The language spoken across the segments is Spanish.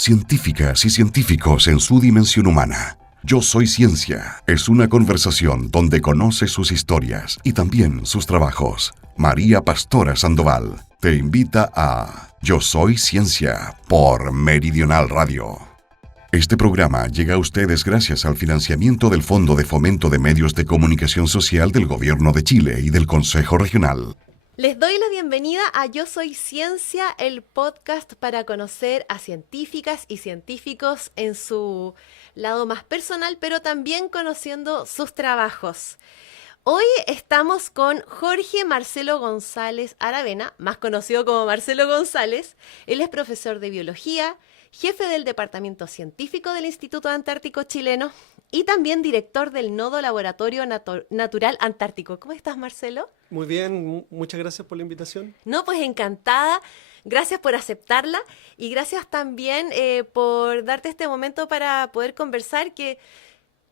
Científicas y científicos en su dimensión humana. Yo Soy Ciencia es una conversación donde conoce sus historias y también sus trabajos. María Pastora Sandoval te invita a Yo Soy Ciencia por Meridional Radio. Este programa llega a ustedes gracias al financiamiento del Fondo de Fomento de Medios de Comunicación Social del Gobierno de Chile y del Consejo Regional. Les doy la bienvenida a Yo Soy Ciencia, el podcast para conocer a científicas y científicos en su lado más personal, pero también conociendo sus trabajos. Hoy estamos con Jorge Marcelo González Aravena, más conocido como Marcelo González. Él es profesor de biología, jefe del Departamento Científico del Instituto Antártico Chileno y también director del Nodo Laboratorio Natural Antártico. ¿Cómo estás, Marcelo? Muy bien, muchas gracias por la invitación. No, pues encantada. Gracias por aceptarla y gracias también por darte este momento para poder conversar, que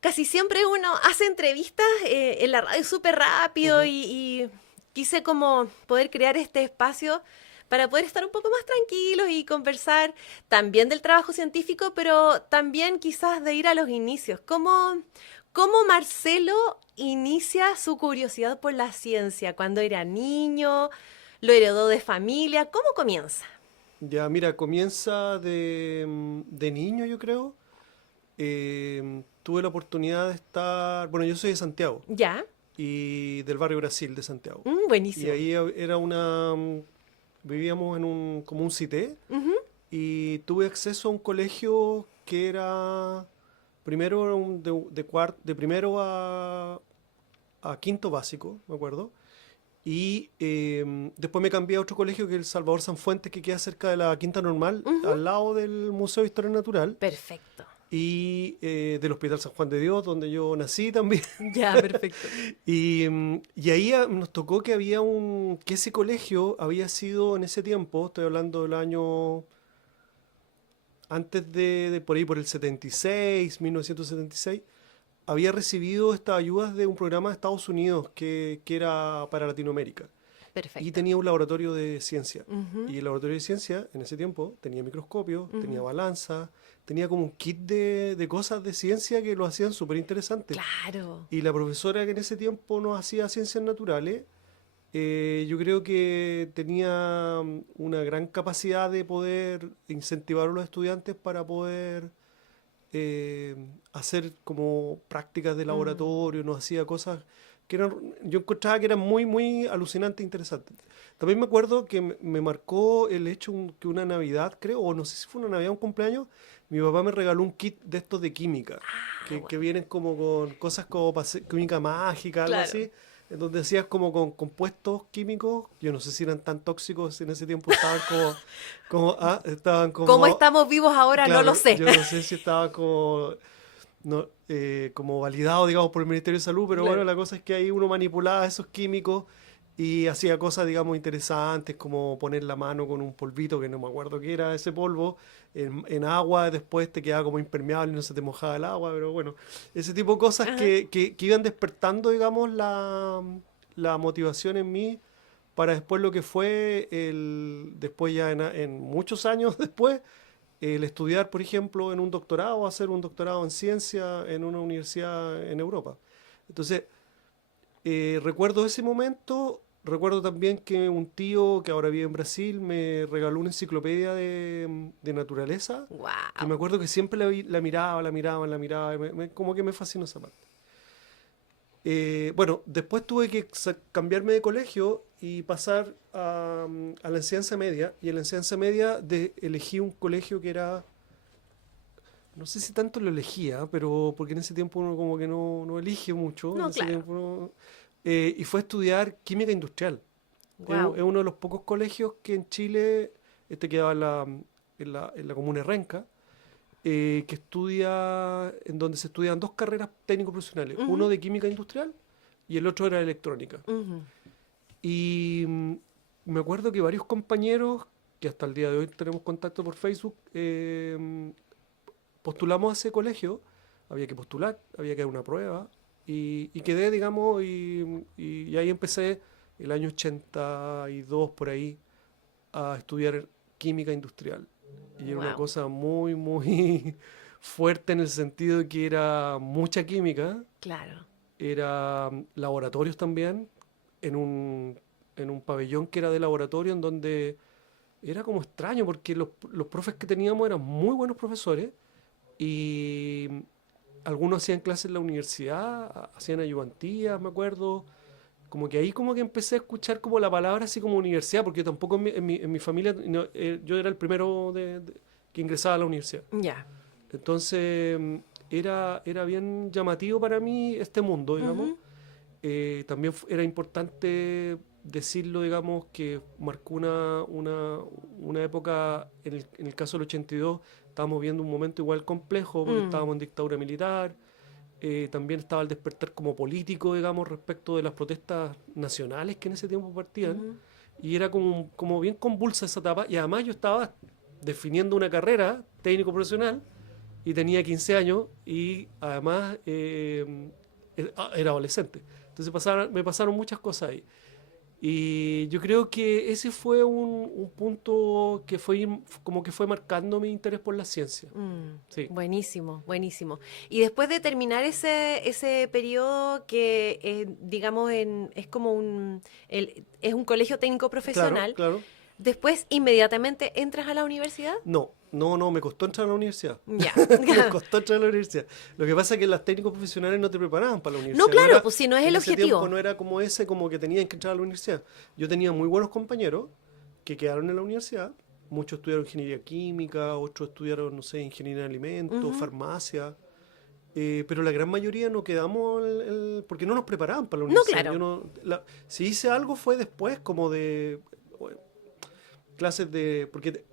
casi siempre uno hace entrevistas en la radio súper rápido y quise como poder crear este espacio para poder estar un poco más tranquilos y conversar también del trabajo científico, pero también quizás de ir a los inicios. ¿Cómo Marcelo inicia su curiosidad por la ciencia? ¿Cuando era niño? ¿Lo heredó de familia? ¿Cómo comienza? Ya, mira, comienza de niño, yo creo. Tuve la oportunidad de estar, bueno, yo soy de Santiago ¿Ya? y del barrio Brasil de Santiago. Y Buenísimo. ahí era vivíamos en como un cité y tuve acceso a un colegio que era, primero era de primero a quinto básico, me acuerdo. Y después me cambié a otro colegio que es el Salvador Sanfuentes, que queda cerca de la Quinta Normal, al lado del Museo de Historia Natural. Perfecto. Y del Hospital San Juan de Dios, donde yo nací también. Ya, perfecto. Y ahí nos tocó que que ese colegio había sido en ese tiempo, estoy hablando del año antes de por ahí, por el 76, 1976, había recibido estas ayudas de un programa de Estados Unidos que era para Latinoamérica. Perfecto. Y tenía un laboratorio de ciencia. Ujú. Y el laboratorio de ciencia, en ese tiempo, tenía microscopio, tenía balanza, tenía como un kit de cosas de ciencia que lo hacían súper interesantes. Claro. Y la profesora que en ese tiempo nos hacía ciencias naturales, yo creo que tenía una gran capacidad de poder incentivar a los estudiantes para poder hacer como prácticas de laboratorio, nos hacía cosas que yo encontraba que eran muy, muy alucinantes e interesantes. También me acuerdo que me marcó el hecho que una Navidad, creo, o no sé si fue una Navidad o un cumpleaños, mi papá me regaló un kit de estos de química, que vienen como con cosas como química mágica, algo Claro. así, en donde hacías como con compuestos químicos, yo no sé si eran tan tóxicos, en ese tiempo estaban estaban como... ¿Cómo estamos vivos ahora? Claro, No lo sé. yo no sé si estaba como, no, como validado, digamos, por el Ministerio de Salud, pero Claro. bueno, la cosa es que ahí uno manipulaba esos químicos y hacía cosas, digamos, interesantes, como poner la mano con un polvito, que no me acuerdo qué era ese polvo, en agua, después te quedaba como impermeable y no se te mojaba el agua, pero bueno, ese tipo de cosas Ajá. que iban despertando, digamos, la motivación en mí para después lo que fue después ya en muchos años después, el estudiar, por ejemplo, en un doctorado, hacer un doctorado en ciencia en una universidad en Europa. Entonces, recuerdo ese momento, recuerdo también que un tío que ahora vive en Brasil me regaló una enciclopedia de naturaleza, que me Wow. acuerdo que siempre la miraba, y como que me fascinó esa parte. Bueno, después tuve que cambiarme de colegio y pasar a la enseñanza media. Y en la enseñanza media elegí un colegio que era, no sé si tanto lo elegía, pero porque en ese tiempo uno como que no elige mucho. En No, ese claro. tiempo y fue a estudiar química industrial. Wow. Es uno de los pocos colegios que en Chile, este quedaba en la comuna de Renca, que estudia, en donde se estudian dos carreras técnico-profesionales, uno de química industrial y el otro era de electrónica. Y me acuerdo que varios compañeros, que hasta el día de hoy tenemos contacto por Facebook, postulamos a ese colegio, había que postular, había que dar una prueba, y quedé, digamos, y ahí empecé el año 82 por ahí a estudiar química industrial. Y era una Wow. cosa muy, muy fuerte en el sentido de que era mucha química, Claro. era laboratorios también, en un pabellón que era de laboratorio, en donde era como extraño, porque los profes que teníamos eran muy buenos profesores, y algunos hacían clases en la universidad, hacían ayudantías, me acuerdo. Como que ahí como que empecé a escuchar como la palabra así como universidad, porque tampoco en mi familia, yo era el primero que ingresaba a la universidad. Ya. Entonces era bien llamativo para mí este mundo, digamos. Ujú. También era importante decirlo, digamos, que marcó una época, en el caso del 82, estábamos viendo un momento igual complejo, porque Mm. estábamos en dictadura militar. También estaba el despertar como político, digamos, respecto de las protestas nacionales que en ese tiempo partían. Ujú. Y era como bien convulsa esa etapa. Y además yo estaba definiendo una carrera técnico profesional y tenía 15 años y además era adolescente. Entonces me pasaron muchas cosas ahí. Y yo creo que ese fue un punto que como que fue marcando mi interés por la ciencia. Sí, Buenísimo, buenísimo. Y después de terminar ese periodo que, digamos, es como es un colegio técnico claro, profesional, claro. después inmediatamente entras a la universidad. No, me costó entrar a la universidad. Ya. Me costó entrar a la universidad. Lo que pasa es que los técnicos profesionales no te preparaban para la No, universidad. claro, pues si no es En el ese tiempo objetivo. no era como como que tenían que entrar a la universidad. Yo tenía muy buenos compañeros que quedaron en la universidad. Muchos estudiaron ingeniería química, otros estudiaron, no sé, ingeniería de alimentos, Ujú. farmacia. Pero la gran mayoría no quedamos porque no nos preparaban para la No, universidad. claro. Si hice algo fue después, como bueno, clases porque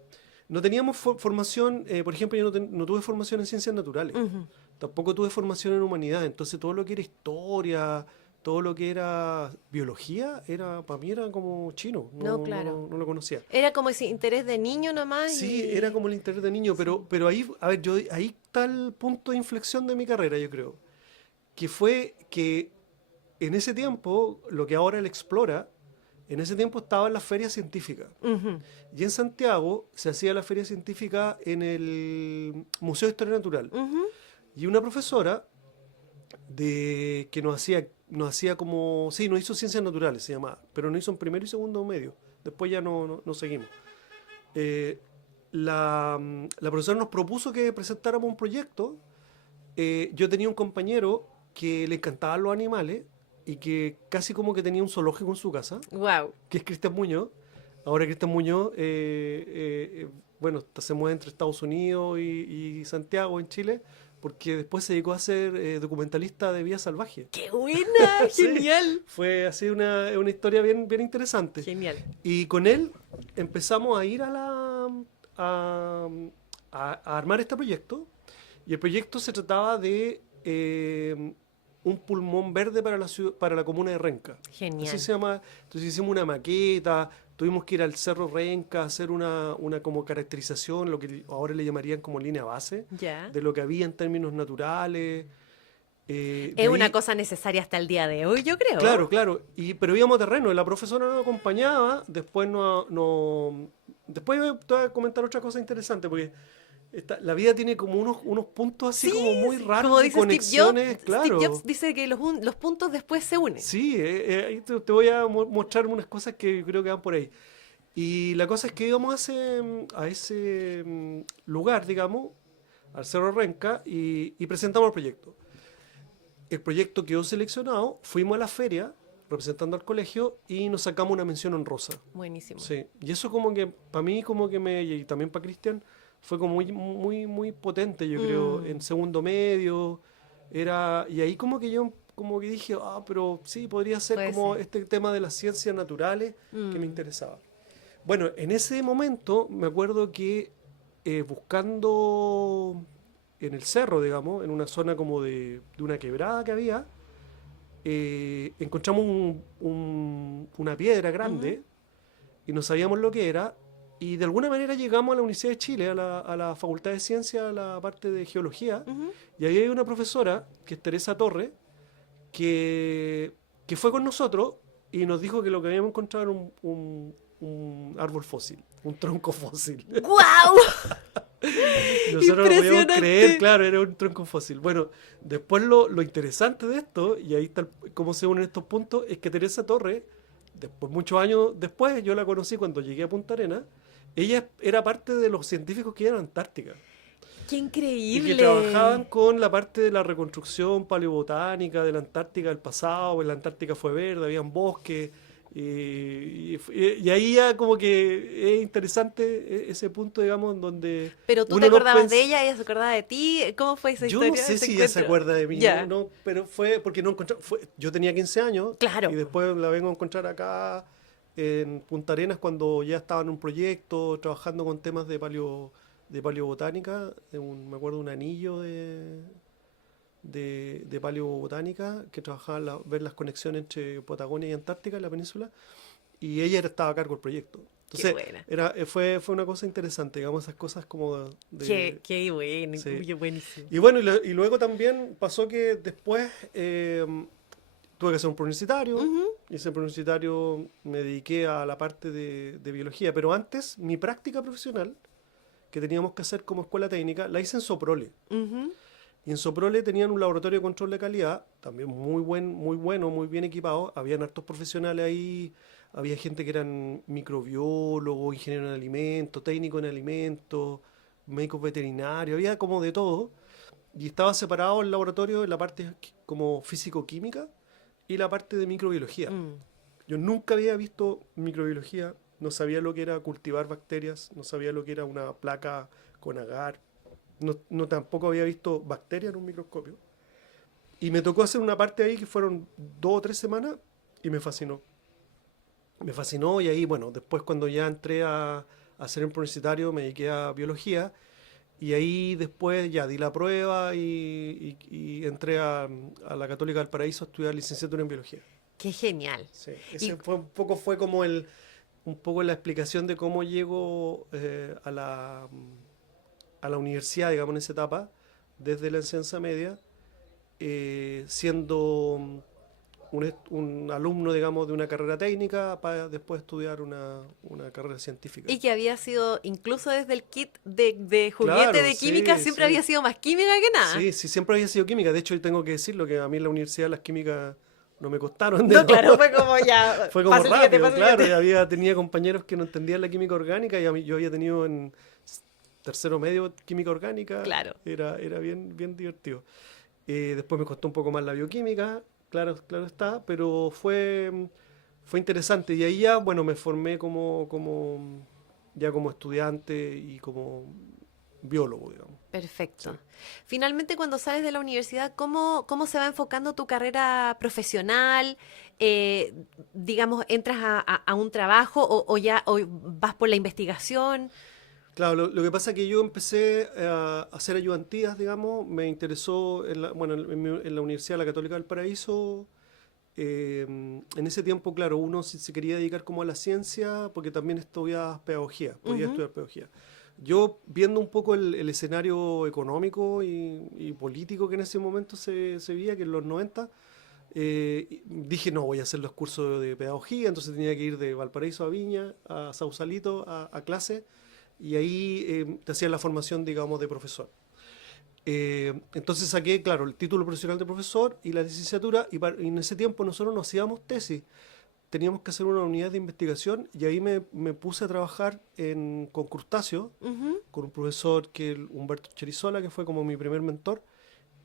no teníamos formación, por ejemplo, yo no tuve formación en ciencias naturales, Ujú. tampoco tuve formación en humanidad, entonces todo lo que era historia, todo lo que era biología, para mí era como chino, No, claro. no lo conocía. Era como ese interés de niño nomás Sí, era y... como el interés de niño, pero ahí, a ver, ahí está el punto de inflexión de mi carrera, yo creo, que fue que en ese tiempo, lo que ahora él explora, en ese tiempo estaba en las ferias científicas. Ujú. Y en Santiago se hacía la feria científica en el Museo de Historia Natural. Ujú. Y una profesora que nos hacía como, sí, nos hizo ciencias naturales, se llamaba, pero nos hizo en primero y segundo medio. Después ya no seguimos. Eh, la profesora nos propuso que presentáramos un proyecto. Yo tenía un compañero que le encantaban los animales y que casi como que tenía un zoológico en su casa, Wow. que es Cristian Muñoz. Ahora Cristian Muñoz, bueno, se mueve entre Estados Unidos y Santiago, en Chile, porque después se dedicó a ser documentalista de vida salvaje. ¡Qué buena! Sí, Genial. fue así una historia bien, bien interesante. Genial. Y con él empezamos a ir a, a armar este proyecto. Y el proyecto se trataba de un pulmón verde para la comuna de Renca. Así Genial. se llama. Entonces hicimos una maqueta, tuvimos que ir al Cerro Renca a hacer una como caracterización, lo que ahora le llamarían como línea base, Ya. de lo que había en términos naturales. De Es una ahí, cosa necesaria hasta el día de hoy, yo creo. claro, claro, pero íbamos a terreno, y la profesora nos acompañaba, después después te voy a comentar otra cosa interesante, porque la vida tiene como unos puntos así Sí, como muy sí, raros como de dice Steve Jobs, conexiones, Steve claro. Jobs dice que los puntos después se unen. Sí, ahí te voy a mostrar unas cosas que yo creo que van por ahí. Y la cosa es que íbamos a ese lugar, digamos, al Cerro Renca, y presentamos el proyecto. El proyecto quedó seleccionado, fuimos a la feria representando al colegio y nos sacamos una mención honrosa. Buenísimo. Sí, y eso como que para mí como que y también para Cristian fue como muy muy muy potente, yo creo, en Mm, segundo medio y ahí como que yo como que dije, pero sí podría ser puede como ser. este tema de las ciencias naturales que me Mm. interesaba. Bueno, en ese momento me acuerdo que buscando en el cerro, digamos, en una zona como de una quebrada que había, encontramos una piedra Ujú. grande y no sabíamos lo que era. Y de alguna manera llegamos a la Universidad de Chile, a la Facultad de Ciencias, a la parte de Geología, Ujú. y ahí hay una profesora, que es Teresa Torres, que fue con nosotros y nos dijo que lo que habíamos encontrado era un árbol fósil. un tronco fósil. ¡Guau! Nosotros no podíamos Impresionante. creer, claro, era un tronco fósil. Bueno, después lo interesante de esto, y ahí está cómo se unen estos puntos, es que Teresa Torres, después, muchos años después, yo la conocí cuando llegué a Punta Arenas, ella era parte de los científicos que iban a Antártica. ¡Qué Y increíble! que trabajaban con la parte de la reconstrucción paleobotánica de la Antártica del pasado, pues la Antártica fue verde, habían bosques, y ahí ya como que es interesante ese punto, digamos, en donde Pero tú uno te no acordabas de pens- ella, ella se acordaba de ti. ¿Cómo fue esa Yo historia? no sé ese si ella se encuentro? acuerda de mí, Ya, no, pero fue porque no encontré, yo tenía 15 años claro. y después la vengo a encontrar acá en Punta Arenas cuando ya estaba en un proyecto trabajando con temas de paleobotánica, me acuerdo un anillo de paleobotánica que trabajaba en ver las conexiones entre Patagonia y Antártica, en la península, y ella estaba a cargo del proyecto. Qué Entonces, buena. fue una cosa interesante, digamos, esas cosas como Qué bueno, sí. qué buenísimo. Y bueno, y luego también pasó que después tuve que hacer un preuniversitario, Ujú. y ese preuniversitario me dediqué a la parte de biología, pero antes mi práctica profesional, que teníamos que hacer como escuela técnica, la hice en Soprole. Ujú. Y en Soprole tenían un laboratorio de control de calidad, también muy bueno, muy bien equipado. Habían hartos profesionales ahí, había gente que eran microbiólogos, ingenieros en alimentos, técnicos en alimentos, médicos veterinarios, había como de todo. Y estaba separado el laboratorio en la parte como físico-química y la parte de microbiología. Mm. Yo nunca había visto microbiología, no sabía lo que era cultivar bacterias, no sabía lo que era una placa con agar, no tampoco había visto bacterias en un microscopio. Y me tocó hacer una parte ahí que fueron 2 o 3 semanas y me fascinó. Me fascinó y ahí, bueno, después cuando ya entré a hacer un universitario me dediqué a biología y ahí después ya di la prueba y entré a la Católica del Paraíso a estudiar licenciatura en biología. Qué genial. Sí, Y ese fue como un poco la explicación de cómo llego a la universidad, digamos, en esa etapa, desde la enseñanza media, siendo un alumno, digamos, de una carrera técnica para después estudiar una carrera científica. que había sido, incluso desde el kit de juguete Claro, de química, sí, siempre sí. había sido más química que nada. Sí, sí, siempre había sido química. De hecho, tengo que decirlo, que a mí en la universidad las químicas no me costaron. No, digamos. claro, fue como ya. Fue como facilítate, rápido, claro. facilítate. Tenía compañeros que no entendían la química orgánica y yo había tenido en tercero medio química orgánica. Claro. Era bien divertido. Después me costó un poco más la bioquímica, claro está, pero fue interesante. Y ahí ya, bueno, me formé ya como estudiante y como biólogo, digamos. Perfecto. Sí. Finalmente, cuando sales de la universidad, ¿cómo se va enfocando tu carrera profesional? Digamos, ¿entras a un trabajo o vas por la investigación? Claro, lo que pasa es que yo empecé a hacer ayudantías, digamos, me interesó, bueno, en la Universidad de la Católica del Paraíso, en ese tiempo, claro, uno se quería dedicar como a la ciencia, porque también estudiaba pedagogía, podía Ujú. estudiar pedagogía. Yo, viendo un poco el escenario económico y político que en ese momento se veía, que en los 90, dije, no, voy a hacer los cursos de pedagogía, entonces tenía que ir de Valparaíso a Viña, a Sausalito, a clase, y ahí te hacían la formación, digamos, de profesor. Entonces saqué, claro, el título profesional de profesor y la licenciatura, y en ese tiempo nosotros no hacíamos tesis, teníamos que hacer una unidad de investigación, y ahí me puse a trabajar con crustáceos, Ujú. con un profesor Humberto Cherizola, que fue como mi primer mentor,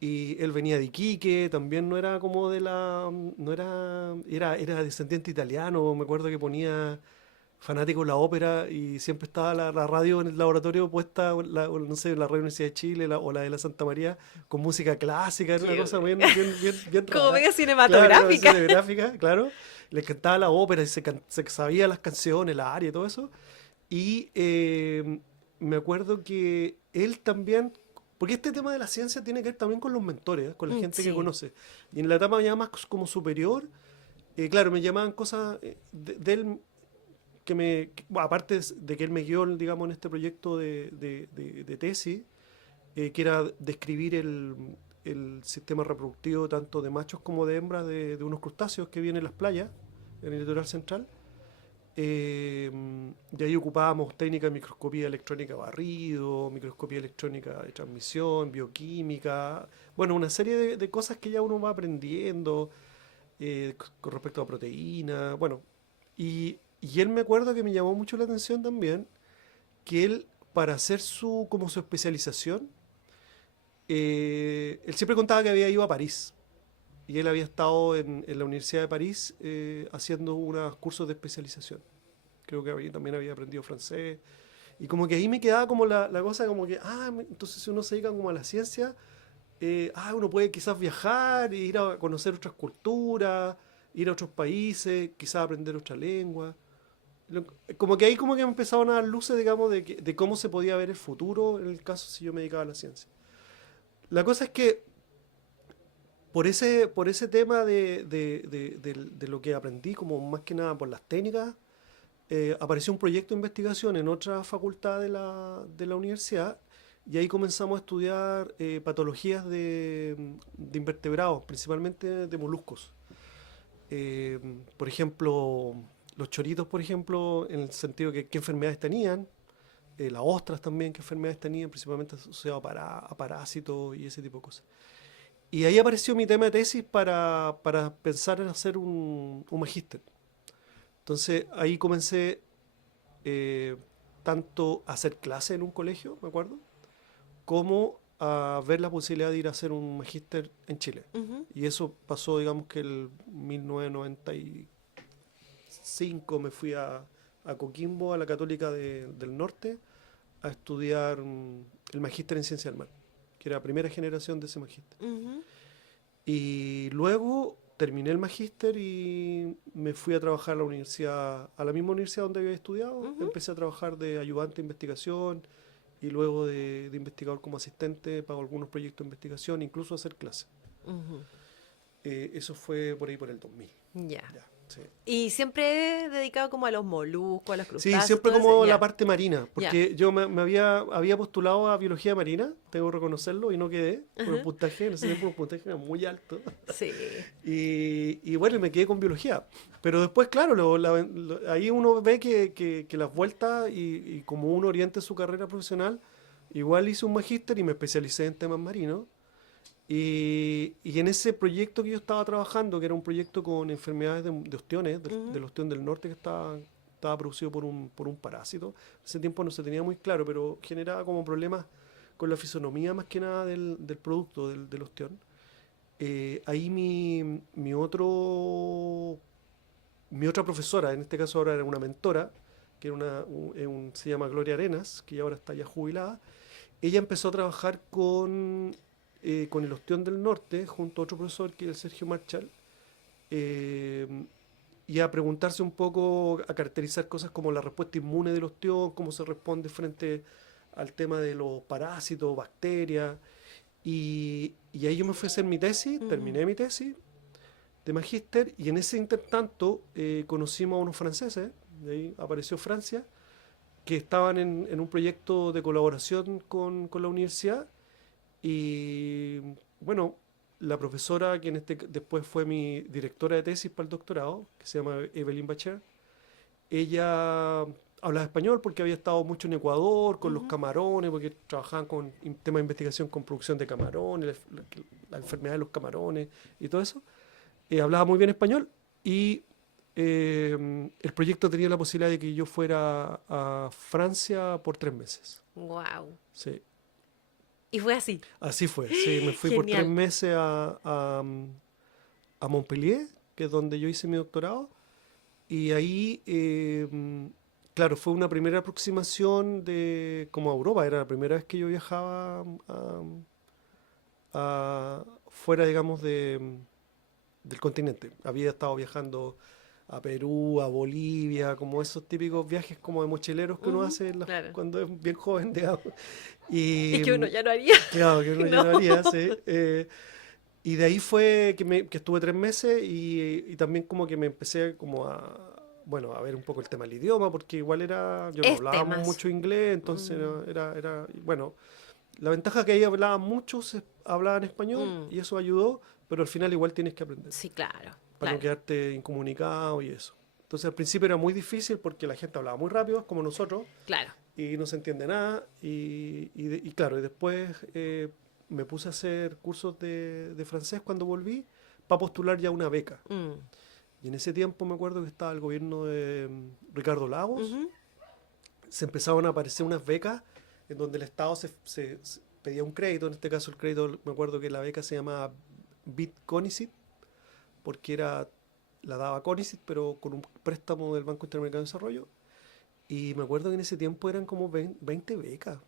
y él venía de Iquique, también no era como no era descendiente italiano, me acuerdo que ponía fanático de la ópera y siempre estaba la radio en el laboratorio puesta, o no sé, la Radio Universidad de Chile o la de la Santa María, con música clásica, era una Qué cosa buena. bien Como rara. mega Claro, era una cinematográfica. cinematográfica, claro. Les cantaba la ópera y se sabía las canciones, la aria y todo eso. Y me acuerdo que él también, porque este tema de la ciencia tiene que ver también con los mentores, con la gente que Sí. conoce. Y en la etapa ya más como superior, claro, me llamaban cosas de él bueno, aparte de que él me guió, digamos, en este proyecto de tesis, que era describir el sistema reproductivo tanto de machos como de hembras de unos crustáceos que viven en las playas, en el litoral central. y ahí ocupábamos técnicas de microscopía electrónica barrido, microscopía electrónica de transmisión, bioquímica, bueno, una serie de cosas que ya uno va aprendiendo con respecto a proteínas, bueno, y él me acuerdo que me llamó mucho la atención también, que él, para hacer como su especialización, él siempre contaba que había ido a París. Y él había estado en la Universidad de París haciendo unos cursos de especialización. Creo que también había aprendido francés. Y como que ahí me quedaba como la cosa como que, entonces si uno se dedica como a la ciencia, uno puede quizás viajar, e ir a conocer otras culturas, ir a otros países, quizás aprender otra lengua. Como que ahí como que me empezaron a dar luces, digamos, de cómo se podía ver el futuro en el caso si yo me dedicaba a la ciencia. La cosa es que por ese tema de lo que aprendí, como más que nada por las técnicas, apareció un proyecto de investigación en otra facultad de la universidad y ahí comenzamos a estudiar patologías de invertebrados, principalmente de moluscos. Por ejemplo, los choritos, por ejemplo, en el sentido de qué enfermedades tenían, las ostras también, qué enfermedades tenían, principalmente asociadas a parásitos y ese tipo de cosas. Y ahí apareció mi tema de tesis para pensar en hacer un magíster. Entonces ahí comencé tanto a hacer clases en un colegio, me acuerdo, como a ver la posibilidad de ir a hacer un magíster en Chile. Ujú. Y eso pasó, digamos que el 1995 me fui a Coquimbo, a la Católica del Norte, a estudiar el magíster en Ciencia del Mar, que era la primera generación de ese magíster. Ujú. Y luego terminé el magíster y me fui a trabajar a la universidad, a la misma universidad donde había estudiado. Ujú. Empecé a trabajar de ayudante de investigación y luego de investigador como asistente para algunos proyectos de investigación, incluso hacer clases. Ujú. Eso fue por ahí por el 2000. Ya. Ya, sí. Y siempre dedicado como a los moluscos, a los Sí, crustáceos, siempre todo como eso. la Ya. parte marina, Ya. porque yo me había postulado a biología marina, tengo que reconocerlo, y no quedé por el Ajá. puntaje, en ese tiempo el puntaje era muy alto. Sí. Y bueno, me quedé con biología. Pero después, claro, ahí uno ve que las vueltas y como uno orienta su carrera profesional, igual hice un magíster y me especialicé en temas marinos. Y en ese proyecto que yo estaba trabajando, que era un proyecto con enfermedades de ostiones, Ujú. del ostión del norte, que estaba producido por un parásito. En ese tiempo no se tenía muy claro, pero generaba como problemas con la fisonomía más que nada del producto, del ostión. Ahí mi otra profesora, en este caso ahora era una mentora, que era se llama Gloria Arenas, que ahora está ya jubilada. Ella empezó a trabajar con el ostión del norte, junto a otro profesor que es el Sergio Marchal, eh, y a preguntarse un poco, a caracterizar cosas como la respuesta inmune del ostión, cómo se responde frente al tema de los parásitos, bacterias. Y ahí yo me fui a hacer mi tesis, Ujú. terminé mi tesis de magíster, y en ese intertanto conocimos a unos franceses, de ahí apareció Francia, que estaban en un proyecto de colaboración con la universidad. Y bueno, la profesora, que después fue mi directora de tesis para el doctorado, que se llama Evelyn Bacher, ella hablaba español porque había estado mucho en Ecuador con los Ujú. camarones, porque trabajaban con temas de investigación con producción de camarones, la enfermedad de los camarones y todo eso. Hablaba muy bien español y el proyecto tenía la posibilidad de que yo fuera a Francia por 3 meses. Wow. Sí, Y fue así. así fue. Sí, me fui por tres Genial. meses a Montpellier, que es donde yo hice mi doctorado. Y ahí, claro, fue una primera aproximación como a Europa. Era la primera vez que yo viajaba fuera, digamos, del continente. Había estado viajando a Perú, a Bolivia, como esos típicos viajes como de mochileros que uno Ujú. hace Claro. cuando es bien joven, digamos. Y Y que uno ya no haría. claro, que uno ya no No. haría, sí. Y de ahí fue que estuve 3 meses y también como que me empecé como bueno, a ver un poco el tema del idioma, porque igual yo no Es hablaba temas. mucho inglés, entonces Mm. bueno, la ventaja que ahí hablaban muchos, hablaban español Mm. y eso ayudó, pero al final igual tienes que aprender, Sí, claro, para no claro. quedarte incomunicado y eso. Entonces al principio era muy difícil porque la gente hablaba muy rápido, como nosotros, Claro. y no se entiende nada. Y claro, y después me puse a hacer cursos de francés cuando volví para postular ya una beca. Mm. Y en ese tiempo me acuerdo que estaba el gobierno de Ricardo Lagos. Ujú. Se empezaban a aparecer unas becas en donde el Estado se pedía un crédito. En este caso el crédito, me acuerdo que la beca se llamaba BitConicit, porque la daba Conicit, pero con un préstamo del Banco Interamericano de Desarrollo. Y me acuerdo que en ese tiempo eran como 20 becas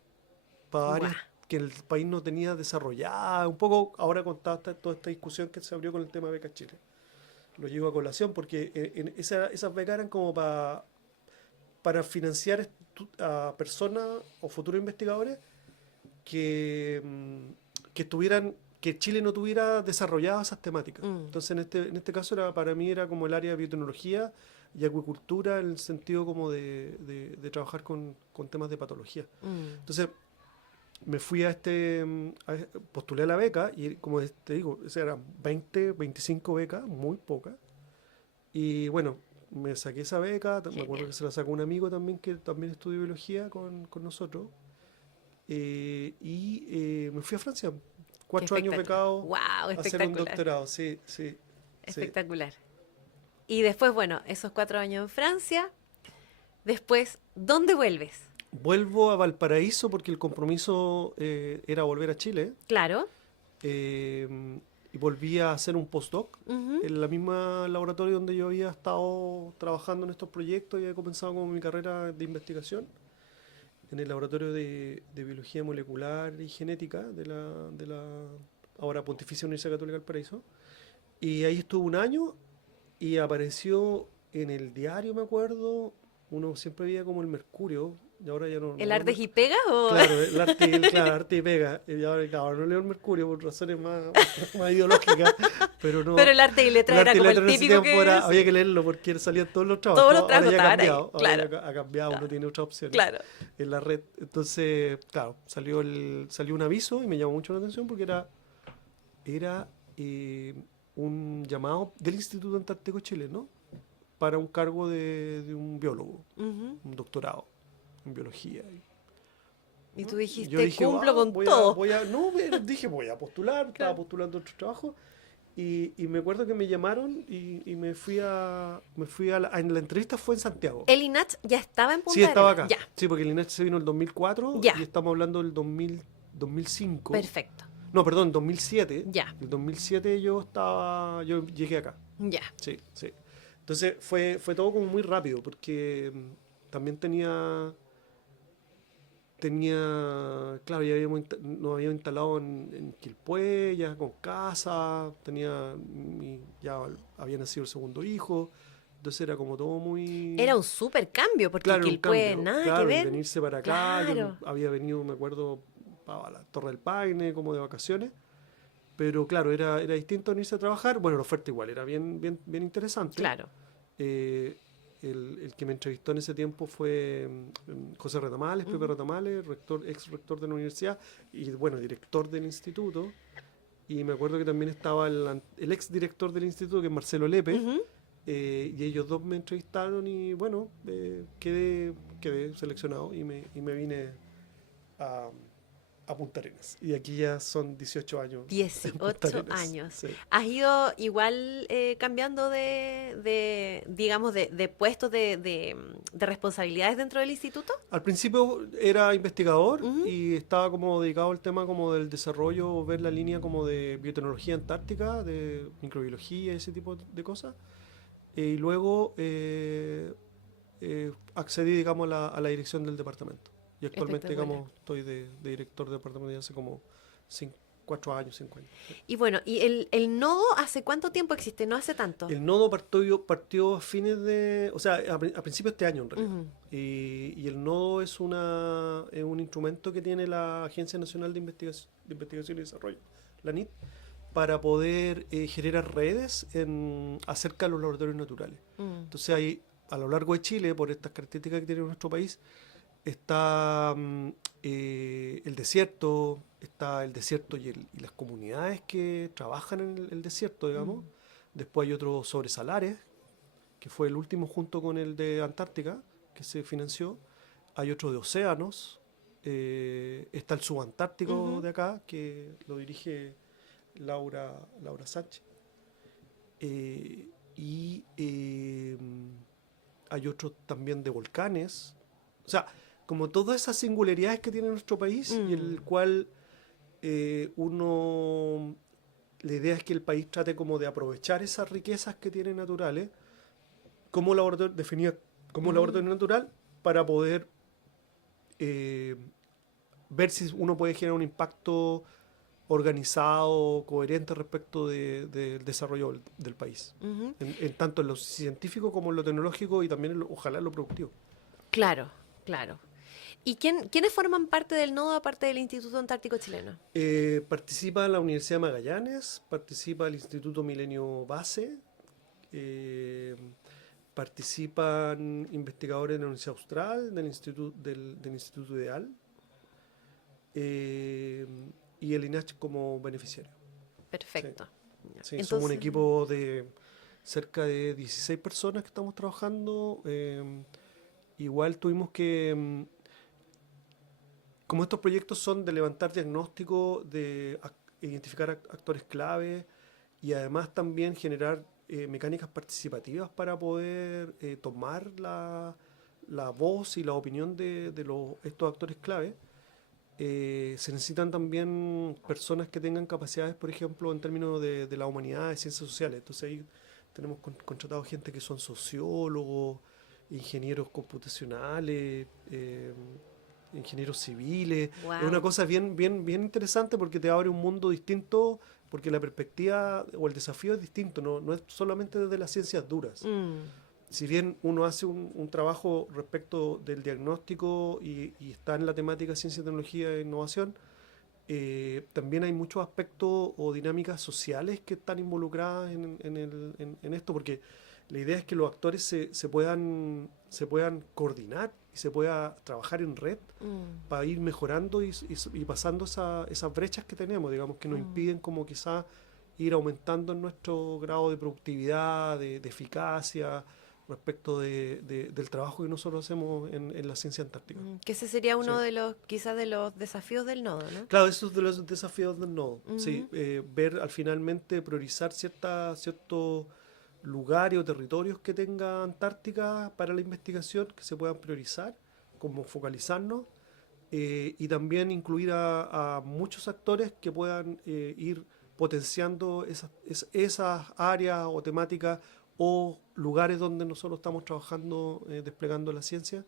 para áreas Guau. que el país no tenía desarrolladas. Un poco ahora con toda esta discusión que se abrió con el tema de Becas Chile. Lo llevo a colación porque esas becas eran como para financiar a personas o futuros investigadores que, que Chile no tuviera desarrolladas esas temáticas. Mm. Entonces en este caso para mí era como el área de biotecnología y acuicultura en el sentido como de trabajar con temas de patología. Mm. Entonces me fui postulé a la beca y como te digo, eran 20, 25 becas, muy pocas. Y bueno, me saqué esa beca, me acuerdo Genial. que se la sacó un amigo también que también estudió biología con nosotros. Me fui a Francia, Qué 4 años espectacular. becado Wow, a hacer un espectacular. doctorado, sí, sí, sí. Espectacular. Y después, bueno, esos 4 años en Francia. Después, ¿dónde vuelves? Vuelvo a Valparaíso porque el compromiso era volver a Chile. Claro. eh, y volví a hacer un postdoc Ujú. en la misma laboratorio donde yo había estado trabajando en estos proyectos y había comenzado como mi carrera de investigación en el laboratorio de biología molecular y genética de la ahora Pontificia Universidad Católica del Paraíso. Y ahí estuve un año y apareció en el diario, me acuerdo, uno siempre veía como el Mercurio, y ahora ya no ¿El veo Ardes y Pega o...? Claro, claro, arte y pega. Y ahora, claro, no leo el Mercurio por razones más ideológicas, pero no. Pero el Arte y Letra El era arte y como letra el en ese típico tiempo que... había sí. que leerlo porque salían todos los trabajos. Todos los trabajos Ahora ya ha estaban ahí, cambiado, claro. ahora ya ha cambiado, uno tiene otras opciones Claro. en la red. Entonces, claro, salió un aviso y me llamó mucho la atención porque era un llamado del Instituto Antártico chileno para un cargo de un biólogo, Ujú. un doctorado en biología. Y tú Yo dijiste, dije, cumplo "Wow, con todo. no, pero dije, voy a postular, estaba Claro. postulando otro trabajo. Y me acuerdo que me llamaron y en la entrevista fue en Santiago. El INACH ya estaba en Punta Sí, estaba Arenas. acá. Ya, Sí, porque el INAH se vino en el 2004 Ya. y estamos hablando del 2005. perfecto. No, perdón, 2007. Ya, El 2007 yo llegué acá. ya. Sí, sí. Entonces fue todo como muy rápido porque también claro, nos habíamos instalado en Quilpué, ya con casa, ya había nacido el segundo hijo, entonces era como todo muy... Era un súper cambio, porque claro, era un Quilpué, cambio, nada claro, que y ver. venirse para acá, Claro. yo había venido, me acuerdo, a la Torre del Paine, como de vacaciones, pero claro, era distinto venirse a trabajar, bueno, la oferta igual, era bien, bien, bien interesante. Claro. Eh, el que me entrevistó en ese tiempo fue José Retamales, Pepe Retamales, ex rector de la universidad y bueno, director del instituto. Y me acuerdo que también estaba el ex director del instituto, que es Marcelo Lepe, Ujú. y ellos dos me entrevistaron y bueno, quedé seleccionado y me vine a Punta Arenas. Y aquí ya son 18 años. en Punta 18 Arenas. años. Sí. ¿Has ido igual cambiando digamos, de puestos de responsabilidades dentro del instituto? Al principio era investigador Ujú. y estaba como dedicado al tema como del desarrollo, ver la línea como de biotecnología antártica, de microbiología, ese tipo de cosas. Y luego accedí, digamos, a la dirección del departamento. Y actualmente, Espectacular. digamos, estoy de director de departamento ya hace como 4 años, 5 años. Y bueno, ¿y el nodo hace cuánto tiempo existe? No hace tanto. El nodo partió a fines de, o sea, a principios de este año en realidad. Ujú. Y el nodo es un instrumento que tiene la Agencia Nacional de Investigación y Desarrollo, la NIT, para poder generar redes acerca de los laboratorios naturales. Mm. Entonces hay, a lo largo de Chile, por estas características que tiene nuestro país, está está el desierto y las comunidades que trabajan en el desierto, digamos. Después hay otros sobresalares que fue el último junto con el de Antártica, que se financió. Hay otro de océanos. Está el subantártico de acá, que lo dirige Laura Sánchez. Y hay otro también de volcanes. O sea, como todas esas singularidades que tiene nuestro país, y el cual la idea es que el país trate como de aprovechar esas riquezas que tiene naturales como laboratorio, definida como laboratorio natural, para poder ver si uno puede generar un impacto organizado, coherente respecto del desarrollo del país. En tanto en lo científico como en lo tecnológico y también ojalá en lo productivo. Claro, claro. ¿Y quiénes forman parte del nodo aparte del Instituto Antártico Chileno? Participa la Universidad de Magallanes, participa el Instituto Milenio Base, participan investigadores de la Universidad Austral, del Instituto Ideal, y el INACH como beneficiario. Perfecto. Sí, Entonces, somos un equipo de cerca de 16 personas que estamos trabajando. Igual tuvimos que, como estos proyectos son de levantar diagnóstico, de identificar actores clave y además también generar mecánicas participativas para poder tomar la voz y la opinión de estos actores clave. Se necesitan también personas que tengan capacidades, por ejemplo, en términos de la humanidad, de ciencias sociales. Entonces ahí tenemos contratado gente que son sociólogos, ingenieros computacionales, ingenieros civiles. wow. Es una cosa bien interesante porque te abre un mundo distinto, porque la perspectiva o el desafío es distinto, no es solamente desde las ciencias duras. Si bien uno hace un trabajo respecto del diagnóstico y está en la temática ciencia, tecnología e innovación, también hay muchos aspectos o dinámicas sociales que están involucradas en esto, porque la idea es que los actores se puedan coordinar y se pueda trabajar en red para ir mejorando y pasando esas brechas que tenemos, digamos, que nos impiden como quizás ir aumentando en nuestro grado de productividad, de eficacia, respecto del trabajo que nosotros hacemos en la ciencia antártica. Que ese sería uno de los, quizás de los desafíos del nodo, ¿no? Claro, eso es de los desafíos del nodo. Sí, ver al finalmente priorizar ciertos lugares o territorios que tenga Antártica para la investigación, que se puedan priorizar, como focalizarnos, y también incluir a muchos actores que puedan ir potenciando esas áreas o temáticas o lugares donde nosotros estamos trabajando, desplegando la ciencia,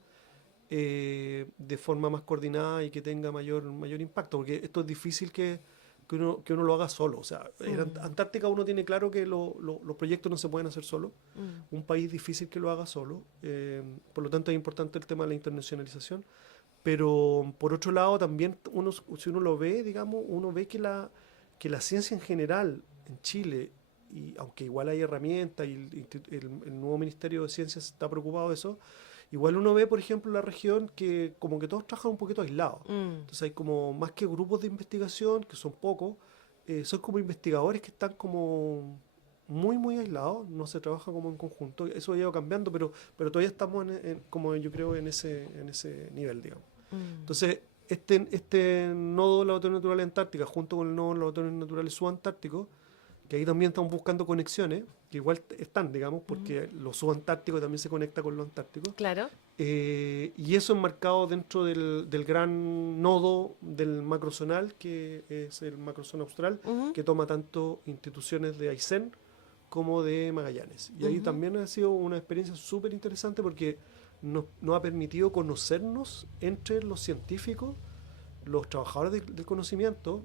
de forma más coordinada y que tenga mayor impacto, porque esto es difícil que uno lo haga solo. O sea, en Antártica uno tiene claro que los proyectos no se pueden hacer solo. Un país difícil que lo haga solo. Por lo tanto es importante el tema de la internacionalización. Pero por otro lado también si uno lo ve, digamos, uno ve que la ciencia en general en Chile, y aunque igual hay herramientas y el nuevo Ministerio de Ciencias está preocupado de eso, igual uno ve, por ejemplo, la región que como que todos trabajan un poquito aislados. Entonces hay como más que grupos de investigación, que son pocos, son como investigadores que están como muy aislados, no se trabaja como en conjunto. Eso ha ido cambiando, pero todavía estamos como yo creo en ese nivel, digamos. Entonces este nodo laboratorio natural Antártica junto con el nodo laboratorio natural subantártico, que ahí también estamos buscando conexiones, que igual están, digamos, porque lo subantártico también se conecta con lo antártico. Claro. Y eso enmarcado dentro del gran nodo del macrozonal, que es el macrozona austral, que toma tanto instituciones de Aysén como de Magallanes. Y ahí también ha sido una experiencia súper interesante porque nos ha permitido conocernos entre los científicos, los trabajadores del conocimiento.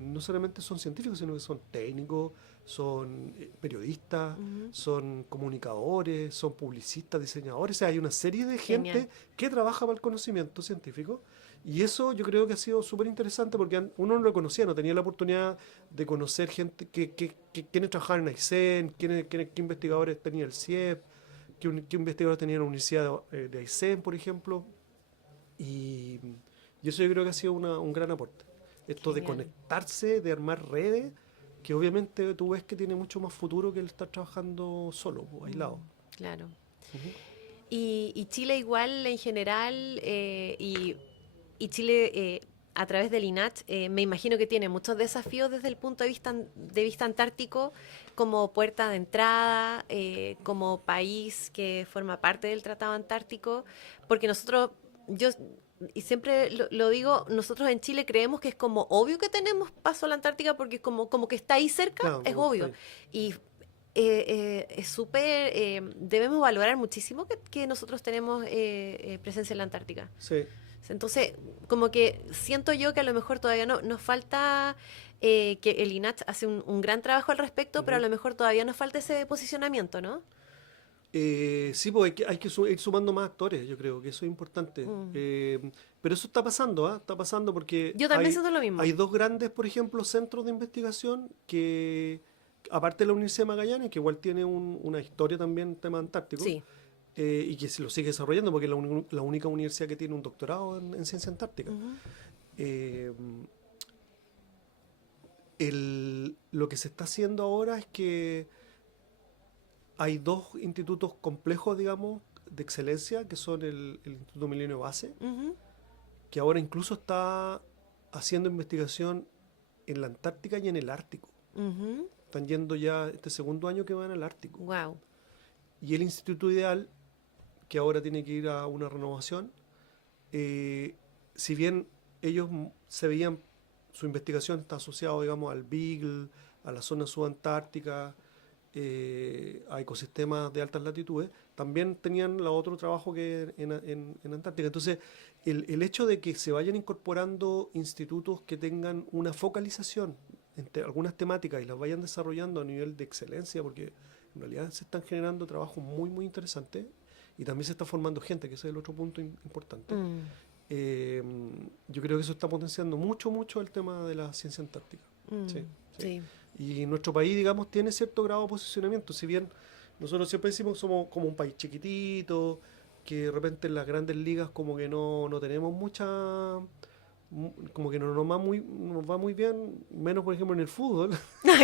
No solamente son científicos, sino que son técnicos, son periodistas, son comunicadores, son publicistas, diseñadores. O sea, hay una serie de gente que trabaja para el conocimiento científico. Y eso yo creo que ha sido súper interesante porque uno no lo conocía, no tenía la oportunidad de conocer gente quienes trabajaban en Aysén, qué investigadores tenía el CIEP, qué investigadores tenía la Universidad de Aysén, por ejemplo. Y eso yo creo que ha sido un gran aporte. Esto de conectarse, de armar redes, que obviamente tú ves que tiene mucho más futuro que el estar trabajando solo, aislado. Claro. Ujú. Y Chile igual en general, y Chile a través del INACH, me imagino que tiene muchos desafíos desde el punto de vista antártico, como puerta de entrada, como país que forma parte del Tratado Antártico, porque nosotros, yo y siempre lo digo, nosotros en Chile creemos que es como obvio que tenemos paso a la Antártica porque es como que está ahí cerca, Claro, es como que está obvio. ahí. Y es súper, debemos valorar muchísimo que nosotros tenemos presencia en la Antártica. Sí. Entonces, como que siento yo que a lo mejor todavía no nos falta, que el INACH hace un gran trabajo al respecto, pero a Ujú. lo mejor todavía nos falta ese posicionamiento, ¿no? Sí, pues hay que ir sumando más actores, yo creo que eso es importante. Mm. Pero eso está pasando, ¿ah? Está pasando porque Yo también hay, siento lo mismo. hay dos grandes, por ejemplo, centros de investigación que, aparte de la Universidad de Magallanes, que igual tiene una historia también en tema antártico, Sí. y que se lo sigue desarrollando porque es la única universidad que tiene un doctorado en ciencia antártica. Ujú. Eh, lo que se está haciendo ahora es que hay dos institutos complejos, digamos, de excelencia, que son el Instituto Milenio Base, Ujú. que ahora incluso está haciendo investigación en la Antártica y en el Ártico. Ujú. Están yendo ya este segundo año que van al Ártico. Wow. Y el Instituto Ideal, que ahora tiene que ir a una renovación, si bien ellos se veían, su investigación está asociada, digamos, al Beagle, a la zona subantártica, a ecosistemas de altas latitudes, también tenían otro trabajo que en Antártica. Entonces, el hecho de que se vayan incorporando institutos que tengan una focalización entre algunas temáticas y las vayan desarrollando a nivel de excelencia, porque en realidad se están generando trabajos muy, muy interesantes y también se está formando gente, que ese es el otro punto importante. Mm. Eh, yo creo que eso está potenciando mucho, mucho el tema de la ciencia antártica. Mm. Sí, sí. Sí. Y nuestro país, digamos, tiene cierto grado de posicionamiento. Si bien nosotros siempre decimos que somos como un país chiquitito, que de repente en las grandes ligas como que no tenemos mucha... como que no nos va muy bien, menos por ejemplo en el fútbol.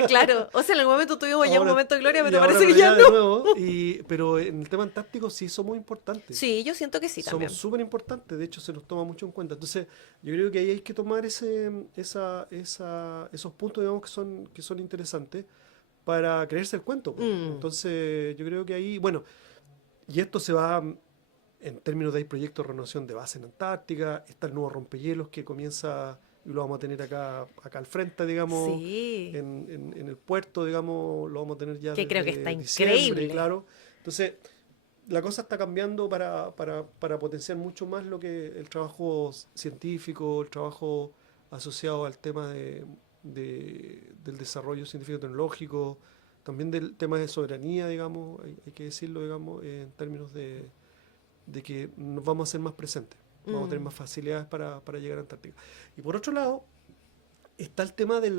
Claro. O sea, en algún momento tuvimos ya un Ahora, momento de gloria, y pero ahora parece que pero ya ya de no. nuevo, pero en el tema antártico sí somos importantes. Sí, yo siento que sí Somos también. súper importantes, de hecho se nos toma mucho en cuenta. Entonces, yo creo que ahí hay que tomar esos puntos, digamos, que son interesantes para creerse el cuento, po. Mm. Entonces, yo creo que ahí, bueno, y esto se va, en términos de hay proyectos de renovación de base en Antártica, está el nuevo rompehielos que comienza, y lo vamos a tener acá al frente, digamos, Sí. en el puerto, digamos, lo vamos a tener ya Que creo que está desde diciembre, increíble. claro. Entonces, la cosa está cambiando para potenciar mucho más lo que el trabajo científico, el trabajo asociado al tema del desarrollo científico-tecnológico, también del tema de soberanía, digamos, hay que decirlo, digamos, en términos de que nos vamos a hacer más presentes, vamos a tener Mm. más facilidades para llegar a Antártica. Y por otro lado, está el tema de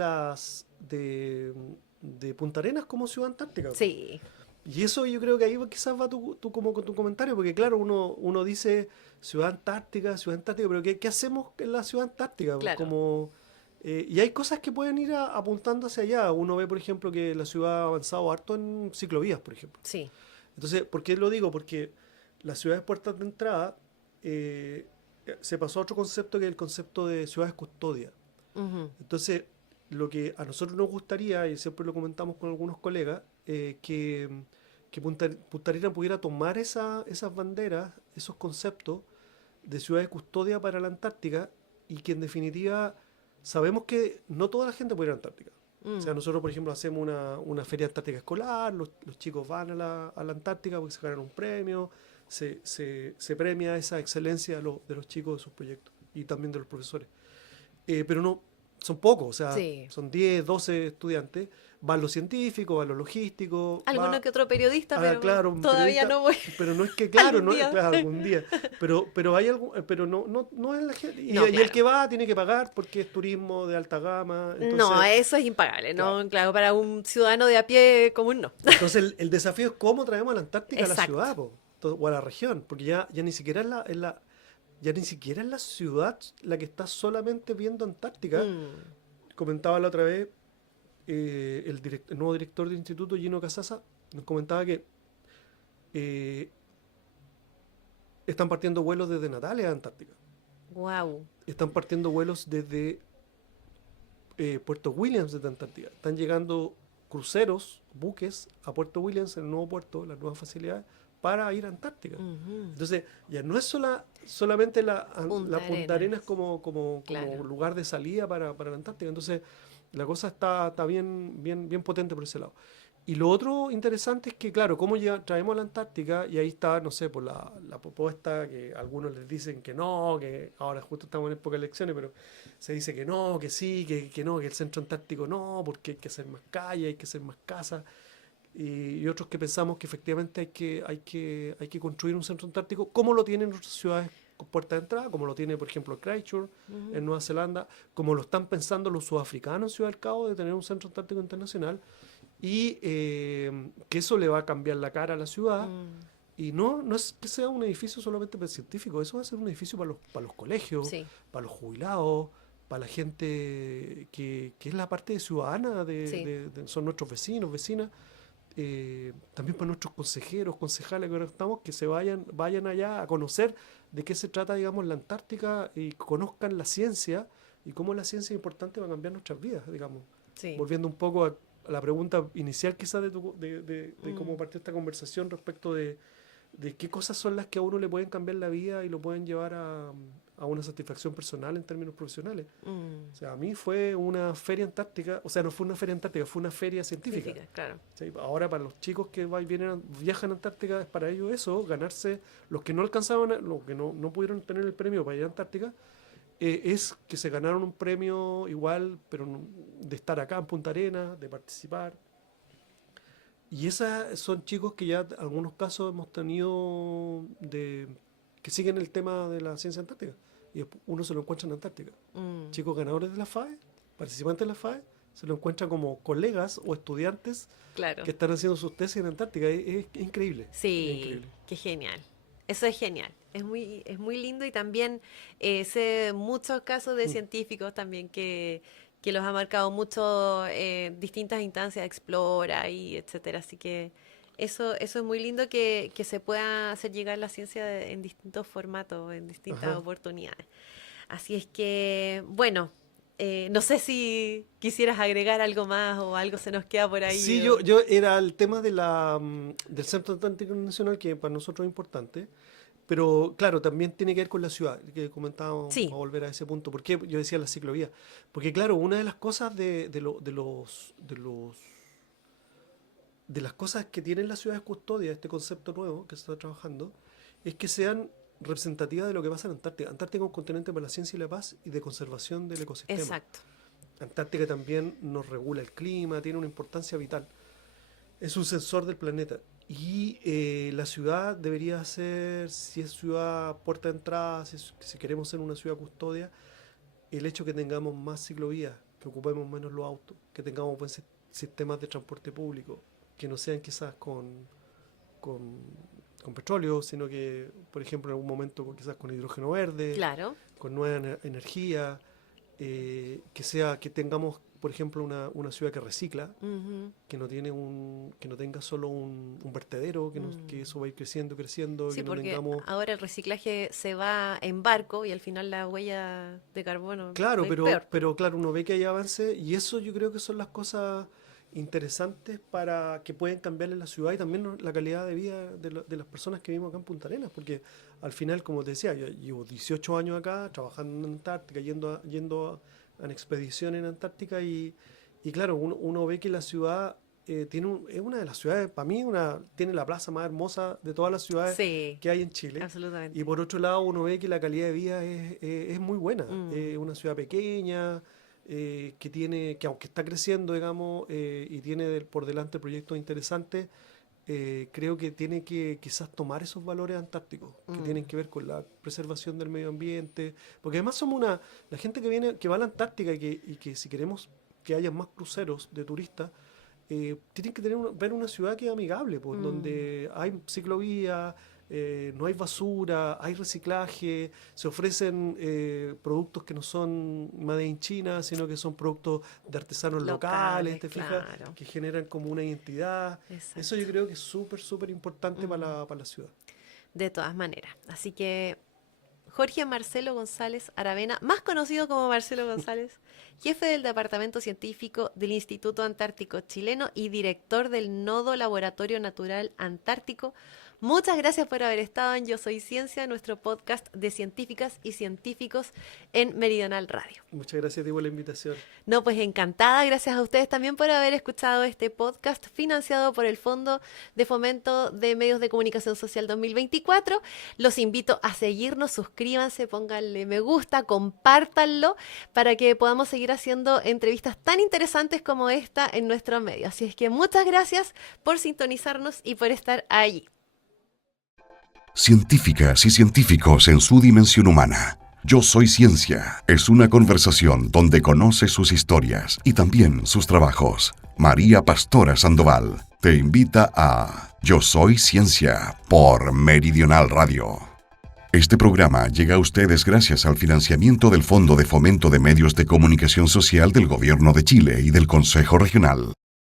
Punta Arenas como ciudad antártica. Sí. Y eso yo creo que ahí quizás va como con tu comentario, porque claro, uno dice ciudad antártica, pero ¿qué hacemos en la ciudad antártica? Pues Claro. y hay cosas que pueden ir apuntando hacia allá. Uno ve, por ejemplo, que la ciudad ha avanzado harto en ciclovías, por ejemplo. Sí. Entonces, ¿por qué lo digo? Porque las ciudades puertas de entrada eh, se pasó a otro concepto que es el concepto de ciudades custodia. Ujú. Entonces, lo que a nosotros nos gustaría, y siempre lo comentamos con algunos colegas, que Punta Arenas pudiera tomar esas banderas, esos conceptos de ciudades custodia para la Antártica y que en definitiva sabemos que no toda la gente puede ir a la Antártica. O sea, Mm. nosotros, por ejemplo, hacemos una feria antártica escolar, los chicos van a la Antártica porque se ganan un premio, se premia esa excelencia de los chicos de sus proyectos y también de los profesores. Pero no, son pocos, o sea, Sí. son 10, 12 estudiantes. Van los científicos, van los logísticos, Alguno que otro periodista, pero claro, un todavía periodista, no voy. pero no es que, claro, Algún día. claro, algún día, pero hay algo, pero no es la gente, No, y el claro. que va tiene que pagar porque es turismo de alta gama, No, entonces, eso es impagable, claro, ¿no? Claro, para un ciudadano de a pie común no. entonces el desafío es cómo traemos a la Antártica a la Exacto. ciudad, po, o a la región, porque ya ni siquiera ya ni siquiera es la ciudad la que está solamente viendo Antártica. Mm. Comentaba la otra vez, el nuevo director del instituto, Gino Casasa, nos comentaba que eh, están partiendo vuelos desde Natales a Antártica. Wow. Están partiendo vuelos desde Puerto Williams desde Antártica. Están llegando cruceros, buques a Puerto Williams, el nuevo puerto, las nuevas facilidades, para ir a Antártica. Entonces, ya no es solamente la Punta Arenas como Claro. lugar de salida para la Antártica. Entonces, la cosa está bien potente por ese lado. Y lo otro interesante es que, claro, cómo traemos a la Antártica, y ahí está, no sé, por la propuesta que algunos les dicen que no, que ahora justo estamos en época de elecciones, pero se dice que no, que sí, que no, que el centro antártico no, porque hay que hacer más calles, hay que hacer más casas. Y otros que pensamos que efectivamente hay que construir un centro antártico, como lo tienen otras ciudades con puerta de entrada, como lo tiene, por ejemplo, Christchurch en Nueva Zelanda, como lo están pensando los sudafricanos en Ciudad del Cabo de tener un centro antártico internacional, y que eso le va a cambiar la cara a la ciudad. Y no es que sea un edificio solamente para científicos, eso va a ser un edificio para los colegios, Sí, para los jubilados, para la gente que es la parte ciudadana, sí. son nuestros vecinos, vecinas, también para nuestros consejeros, concejales que ahora estamos, que se vayan allá a conocer de qué se trata, digamos, la Antártica, y conozcan la ciencia y cómo la ciencia es importante para cambiar nuestras vidas, digamos. Sí. Volviendo un poco a la pregunta inicial quizás de cómo partió esta conversación respecto de qué cosas son las que a uno le pueden cambiar la vida y lo pueden llevar a una satisfacción personal en términos profesionales. O sea, a mí fue una feria antártica, o sea, no fue una feria antártica, fue una feria científica. Científica, claro. ¿Sí? Ahora para los chicos que viajan a Antártica, es para ellos eso, ganarse, los que no alcanzaban, los que no pudieron tener el premio para ir a Antártica, es que se ganaron un premio igual, pero de estar acá en Punta Arenas, de participar. Y esas son chicos que ya en algunos casos hemos tenido que siguen el tema de la ciencia antártica. Y uno se lo encuentra en Antártica. Chicos ganadores de la FAE, participantes de la FAE, se lo encuentra como colegas o estudiantes Claro. que están haciendo sus tesis en Antártica. Es increíble. Es Sí, increíble. qué genial. Eso es genial. Es muy lindo, y también sé muchos casos de científicos también que los ha marcado mucho distintas instancias, Explora y etcétera. Así que eso es muy lindo, que se pueda hacer llegar la ciencia en distintos formatos, en distintas Ajá. oportunidades. Así es que, bueno, no sé si quisieras agregar algo más o algo se nos queda por ahí. Sí, yo era el tema del Centro Atlántico Nacional, que para nosotros es importante, pero claro, también tiene que ver con la ciudad, que comentábamos, Sí, para volver a ese punto. ¿Por qué yo decía la ciclovía? Porque claro, una de las cosas de las cosas que tienen las ciudades custodia, este concepto nuevo que se está trabajando, es que sean representativas de lo que pasa en Antártica. Antártica es un continente para la ciencia y la paz y de conservación del ecosistema. exacto. Antártica también nos regula el clima, tiene una importancia vital. Es un sensor del planeta. Y la ciudad debería ser, si es ciudad puerta de entrada, si queremos ser una ciudad custodia, el hecho que tengamos más ciclovías, que ocupemos menos los autos, que tengamos buen sistemas de transporte público, que no sean quizás con, con petróleo, sino que, por ejemplo, en algún momento quizás con hidrógeno verde, Claro. con nueva energía, que tengamos, por ejemplo, una ciudad que recicla, Ujú. que no tenga solo un vertedero, que eso va a ir creciendo, Sí, que no porque tengamos. ahora el reciclaje se va en barco y al final la huella de carbono Claro, es peor. pero claro, uno ve que hay avance, y eso yo creo que son las cosas interesantes para que pueden cambiar en la ciudad, y también la calidad de vida de las personas que vivimos acá en Punta Arenas, porque al final, como te decía, yo llevo 18 años acá trabajando en Antártica, en expediciones en Antártica, y claro, uno ve que la ciudad es una de las ciudades, para mí, tiene la plaza más hermosa de todas las ciudades Sí, que hay en Chile. Y absolutamente. por otro lado, uno ve que la calidad de vida es muy buena. Mm, Es una ciudad pequeña, que aunque está creciendo, digamos, y tiene por delante proyectos interesantes, creo que tiene que quizás tomar esos valores antárticos, que mm, tienen que ver con la preservación del medio ambiente. Porque además la gente que va a la Antártica, y que si queremos que haya más cruceros de turistas, tienen que ver una ciudad que es amigable, pues, mm. donde hay ciclovías, no hay basura, hay reciclaje, se ofrecen productos que no son made in China, sino que son productos de artesanos locales, ¿te fijas? Claro. Que generan como una identidad. Exacto. Eso yo creo que es súper, súper importante para la ciudad. De todas maneras. Así que Jorge Marcelo González Aravena, más conocido como Marcelo González, jefe del Departamento Científico del Instituto Antártico Chileno y director del Nodo Laboratorio Natural Antártico. Muchas gracias por haber estado en Yo Soy Ciencia, nuestro podcast de científicas y científicos en Meridional Radio. Muchas gracias a ti por la invitación. No, pues encantada. Gracias a ustedes también por haber escuchado este podcast financiado por el Fondo de Fomento de Medios de Comunicación Social 2024. Los invito a seguirnos, suscríbanse, pónganle me gusta, compártanlo para que podamos seguir haciendo entrevistas tan interesantes como esta en nuestro medio. Así es que muchas gracias por sintonizarnos y por estar allí. Científicas y científicos en su dimensión humana. Yo Soy Ciencia es una conversación donde conoce sus historias y también sus trabajos. María Pastora Sandoval te invita a Yo Soy Ciencia por Meridional Radio. Este programa llega a ustedes gracias al financiamiento del Fondo de Fomento de Medios de Comunicación Social del Gobierno de Chile y del Consejo Regional.